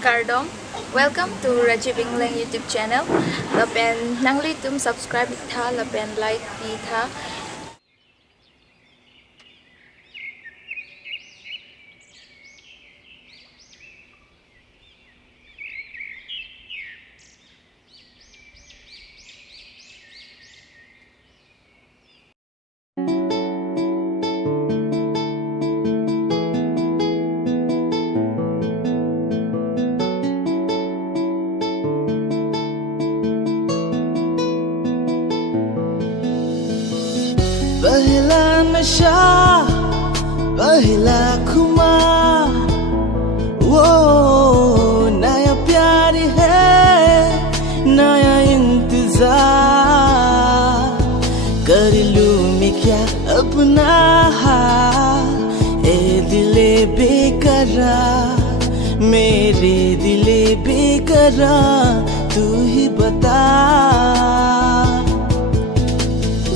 Cardom. Welcome to Rajiv Englang YouTube channel. Lapen nangli tum subscribe tha, lapen like pi tha. पहला नशा पहला खुमार वो नया प्यार है नया इंतजार कर लूं मैं क्या अपना हाल ए दिले बेकरार मेरे दिले बेकरार तू ही बता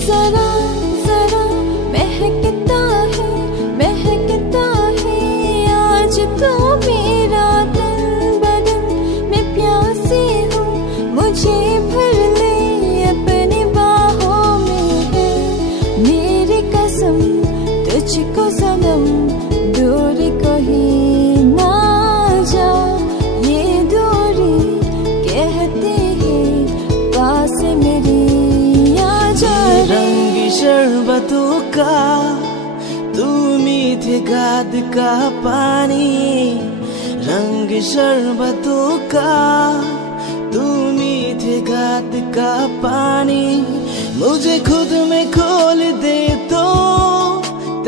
जरा महकता है आज तो मेरा तन बदन मैं प्यासी हूँ मुझे भर ले अपनी बाहों में है मेरी कसम तुझको सनम दूर कहीं ना जा ये दूरी कहते हैं पास मेरी आ जा रंग शरबतों का तू मीठे गाद का पानी रंग शरबतों का तू मीठे गाद का पानी मुझे खुद में खोल दे तो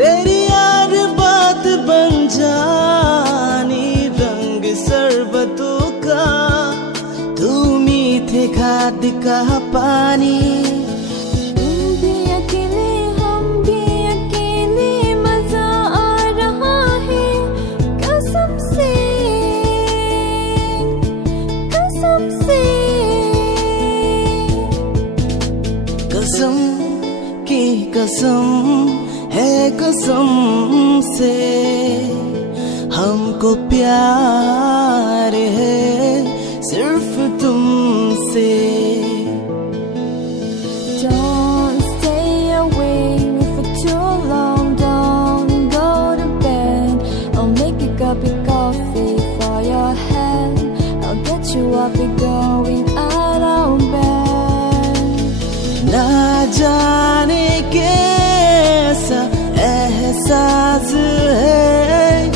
तेरी यार बात बन जानी रंग शरबतों का तू मीठे गाद का पानी कसम की कसम है कसम से हमको प्यार है सिर्फ तुमसे Don't stay awake for too long, don't go to bed. I'll make a cup of coffee for your head. I'll get you up and going out of bed. ना जाने कैसा एहसास है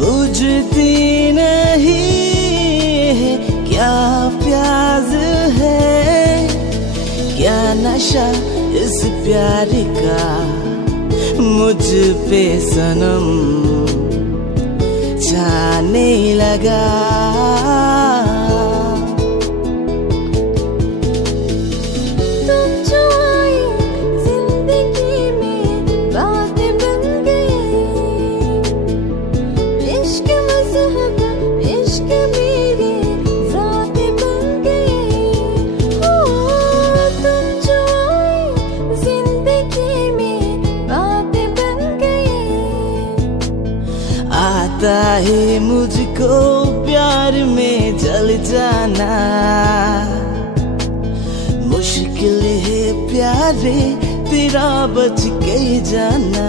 बुझती नहीं है क्या प्यास है क्या नशा इस प्यार का मुझ पे सनम छाने लगा आता है मुझको प्यार में जल जाना मुश्किल है प्यारे तेरा बच के जाना